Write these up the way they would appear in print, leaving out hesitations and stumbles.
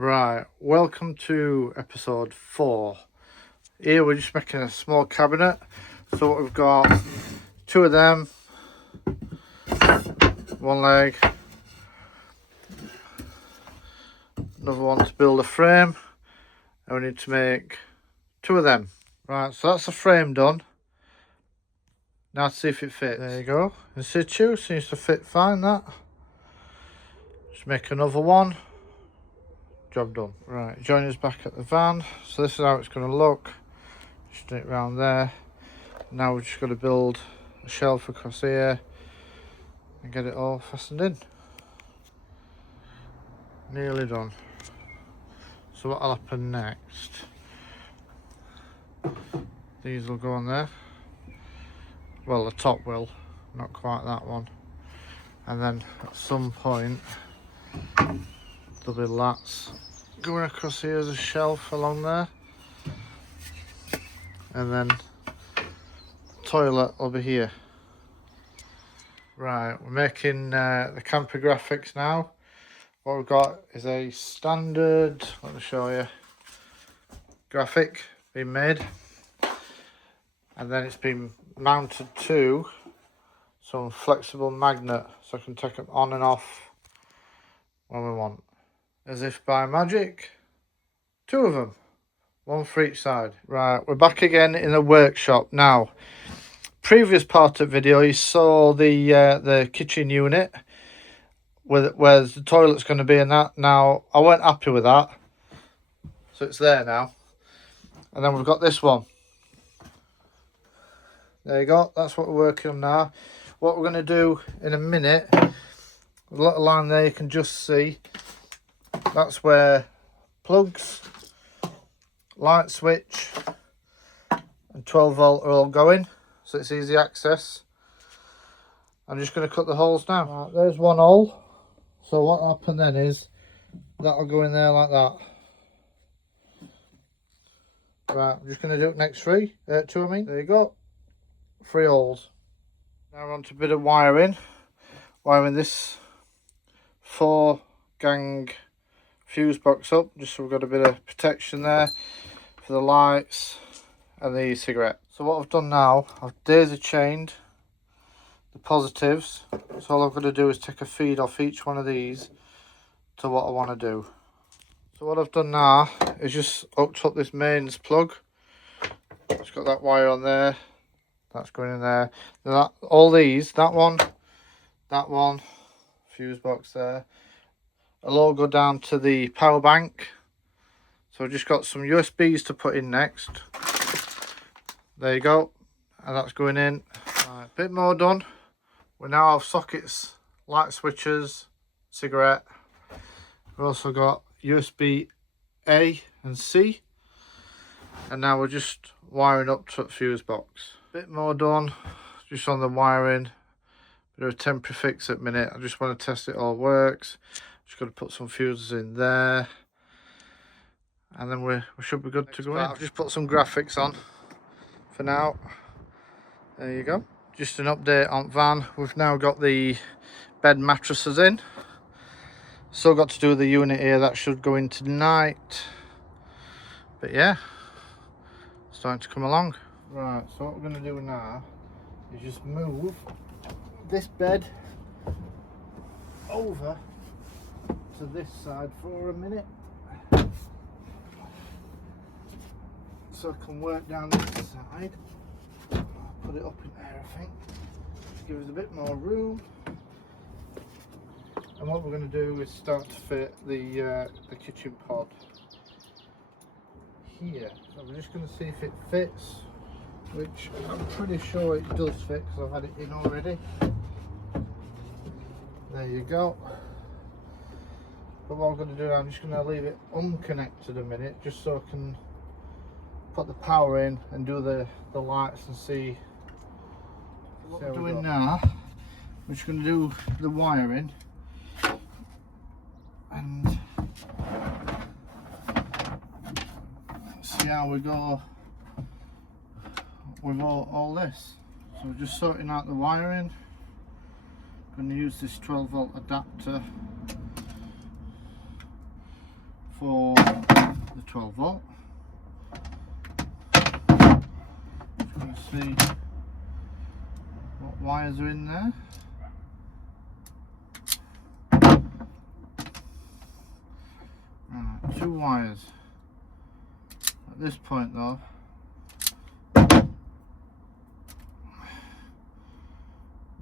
Right, welcome to episode 4. Here we're just making a small cabinet. So what we've got, 2 of them, 1 leg, another one to build a frame, and we need to make 2 of them. Right, so that's the frame done. Now to see if it fits. There you go, in situ, seems to fit fine that. Just make another one. Job done. Right, join us back at the van. So this is how it's going to look. Just do it around there. Now we're just going to build a shelf across here and get it all fastened in. Nearly done. So what'll happen next? These will go on there. Well, the top will, not quite that one. And then at some point there'll be lats going across here as a shelf along there. And then toilet will be here. Right, we're making the camper graphics now. What we've got is a standard, let me show you, graphic being made. And then it's been mounted to some flexible magnet so I can take them on and off when we want. As if by magic, 2 of them, 1 for each side. Right, we're back again in the workshop now. Previous part of the video you saw the kitchen unit where the toilet's going to be in that. Now I weren't happy with that, so it's there now. And then we've got this one. There you go, that's what we're working on now. What we're going to do in a minute, a little line there you can just see, that's where plugs, light switch and 12 volt are all going, so it's easy access. I'm just going to cut the holes now. Right, there's one hole, so what will happen then is that'll go in there like that. Right, I'm just going to do it next 2 I mean. There you go, 3 holes. Now we're on to a bit of wiring this 4 gang fuse box up, just so we've got a bit of protection there for the lights and the cigarette. So what I've done now, I've daisy chained the positives, so all I've got to do is take a feed off each one of these to what I want to do. So what I've done now is just hooked up this mains plug. It's got that wire on there, that's going in there. That, all these, that one, fuse box there, it'll all go down to the power bank. So I've just got some USBs to put in next. There you go, and that's going in. Right, a bit more done. We now have sockets, light switches, cigarette. We've also got USB A and C, and now we're just wiring up to the fuse box. Bit more done, just on the wiring. Bit of a temporary fix at the minute. I just want to test it all works. Just got to put some fuses in there, and then we should be good to go in. I've just put some graphics on for now. There you go. Just an update on van. We've now got the bed mattresses in. Still got to do the unit here, that should go in tonight. But yeah, starting to come along. Right, so what we're going to do now is just move this bed over to this side for a minute, so I can work down this side. I'll put it up in there, I think, give us a bit more room. And what we're going to do is start to fit the kitchen pod here. So we're just going to see if it fits, which I'm pretty sure it does fit because I've had it in already. There you go. But what I'm going to do, I'm just going to leave it unconnected a minute, just so I can put the power in and do the lights and see. What we're doing now, we're just going to do the wiring and see how we go with all this. So we're just sorting out the wiring. I'm going to use this 12 volt adapter for the 12 volt. Just going to see what wires are in there. Right, 2 wires. At this point though,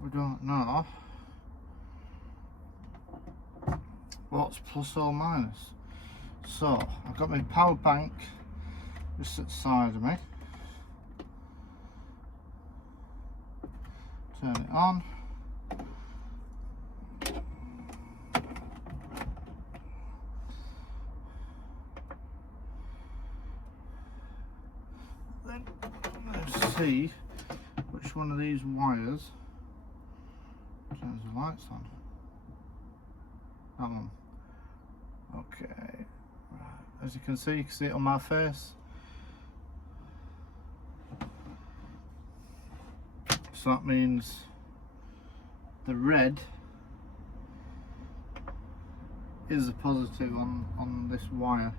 we don't know what's plus or minus. So I've got my power bank just at the side of me. Turn it on. Then let's see which one of these wires turns the lights on. That one. Okay. Right. As you can see it on my face. So that means the red is a positive on this wire.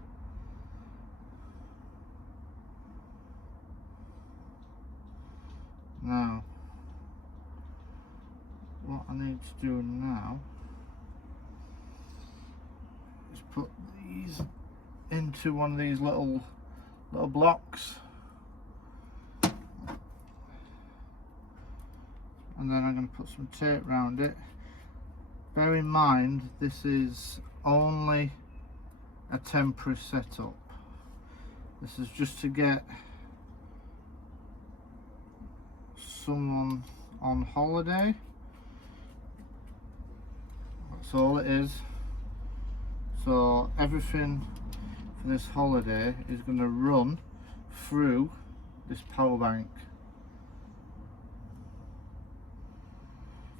Now, what I need to do now is put these into one of these little blocks, and then I'm going to put some tape around it. Bear in mind, this is only a temporary setup. This is just to get someone on holiday. That's all it is. So everything for this holiday is going to run through this power bank.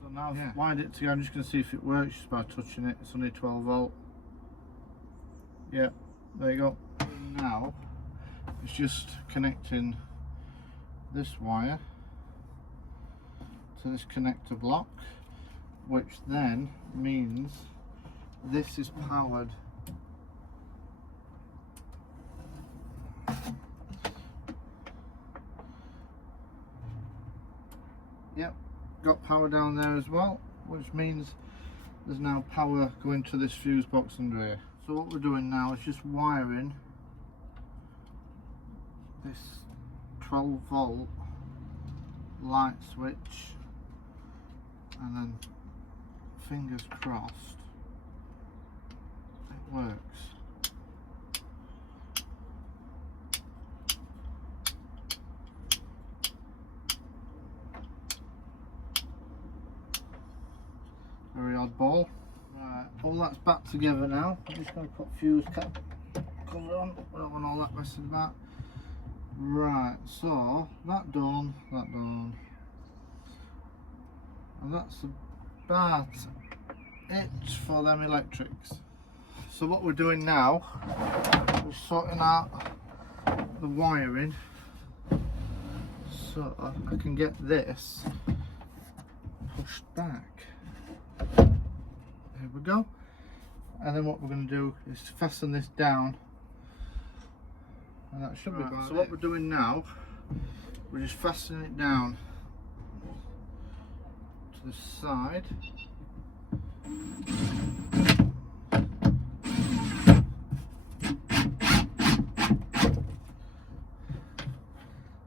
So now I've wired it together. I'm just going to see if it works just by touching it. It's only 12 volt. Yeah, there you go. Now it's just connecting this wire to this connector block, which then means this is powered yep, got power down there as well, which means there's now power going to this fuse box under here. So what we're doing now is just wiring this 12 volt light switch, and then fingers crossed it works. Very oddball. Right, all that's back together now. I'm just going to put fuse cap cover on. I don't want all that messing about. Right, so that done, and that's about it for them electrics. So what we're doing now, we're sorting out the wiring so I can get this pushed back. There we go. And then what we're going to do is fasten this down, and that should be about it. So what we're doing now, we're just fastening it down to the side.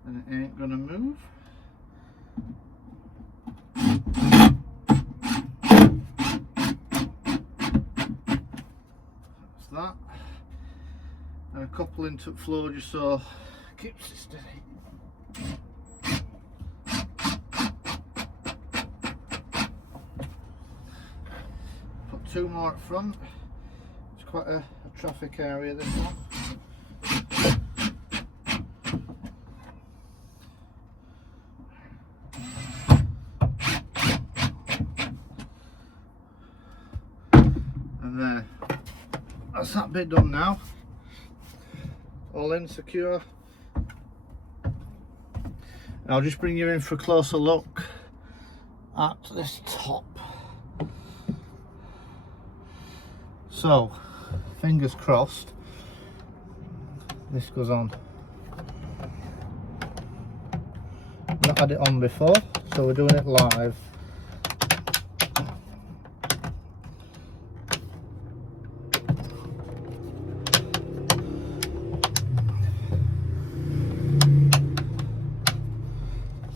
And it ain't gonna move. That's that. And a couple into the floor just so it keeps it steady. Put 2 more at front. It's quite a traffic area, this one. And there. That's that bit done now. All in, secure. And I'll just bring you in for a closer look at this top. So, fingers crossed, this goes on. Not had it on before, so we're doing it live.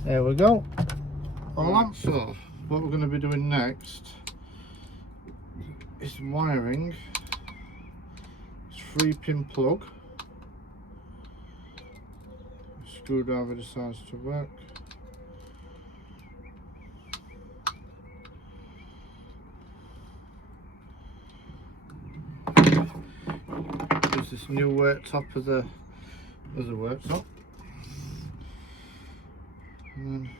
There we go. Alright, so what we're going to be doing next is wiring this 3-pin plug. Screwdriver decides to work. Use this new worktop as a worktop. And then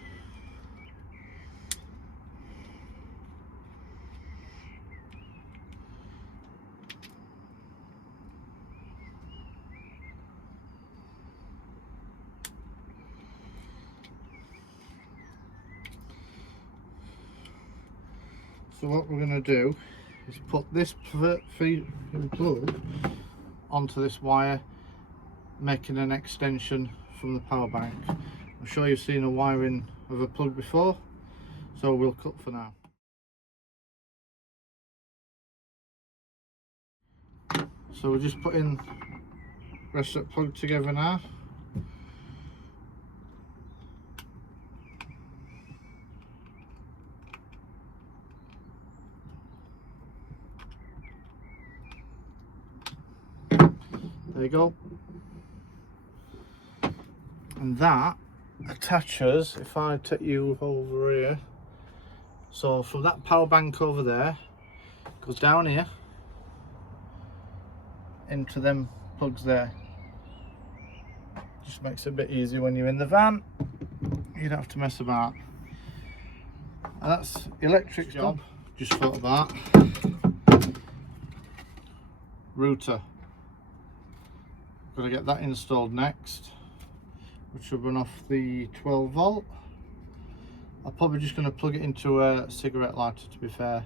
so what we're going to do is put this feed-in plug onto this wire, making an extension from the power bank. I'm sure you've seen a wiring of a plug before, so we'll cut for now. So we're just putting the rest of the plug together now. There you go. And that attaches, if I take you over here, so from that power bank over there, goes down here into them plugs there. Just makes it a bit easier when you're in the van, you don't have to mess about. And that's electric job. Just thought of that. Router, got to get that installed next, which will run off the 12 volt. I'm probably just going to plug it into a cigarette lighter, to be fair,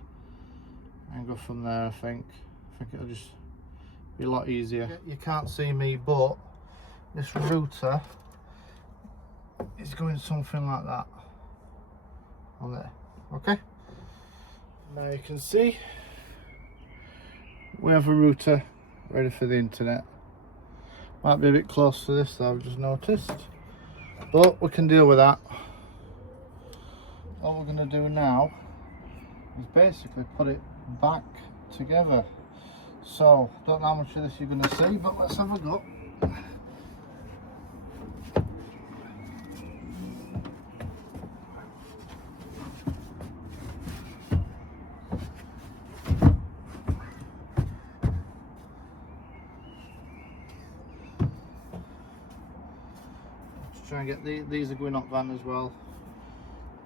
and go from there. I think it'll just be a lot easier. You can't see me, but this router is going something like that on there. Okay, now you can see we have a router ready for the internet. Might be a bit close to this though, I've just noticed, but we can deal with that. All we're going to do now is basically put it back together. So, don't know how much of this you're going to see, but let's have a go. Let's try and get these are going up van as well,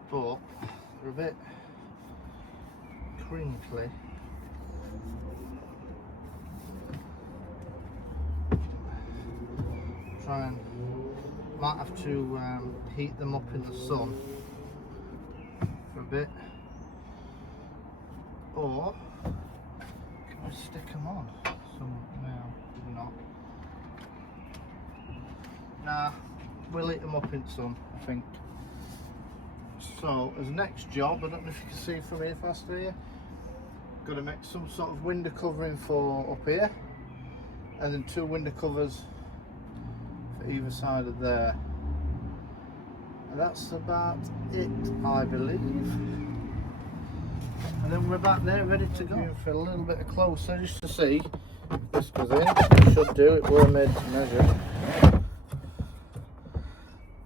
but they're a bit crinkly. Might have to heat them up in the sun for a bit, or can I stick them on? No, not. Nah, we'll heat them up in the sun, I think. So as next job, I don't know if you can see from here fast here, got to make some sort of window covering for up here, and then 2 window covers either side of there, and that's about it, I believe. And then we're back there ready to go for a little bit closer, just to see if this goes in. It should do, it were made to measure.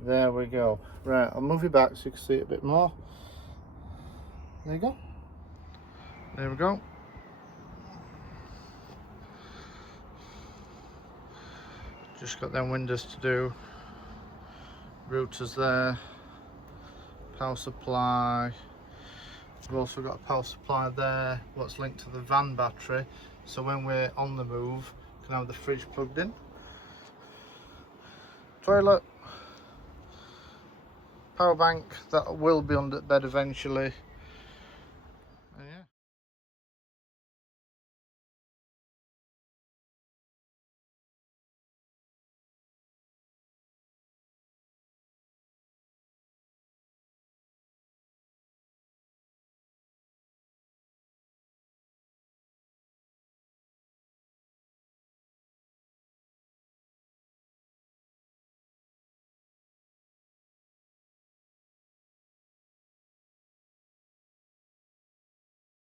There we go. Right, I'll move you back so you can see it a bit more. There you go. There we go. Just got them windows to do, routers there, power supply. We've also got a power supply there, what's linked to the van battery, so when we're on the move, we can have the fridge plugged in. Toilet, power bank that will be under bed eventually,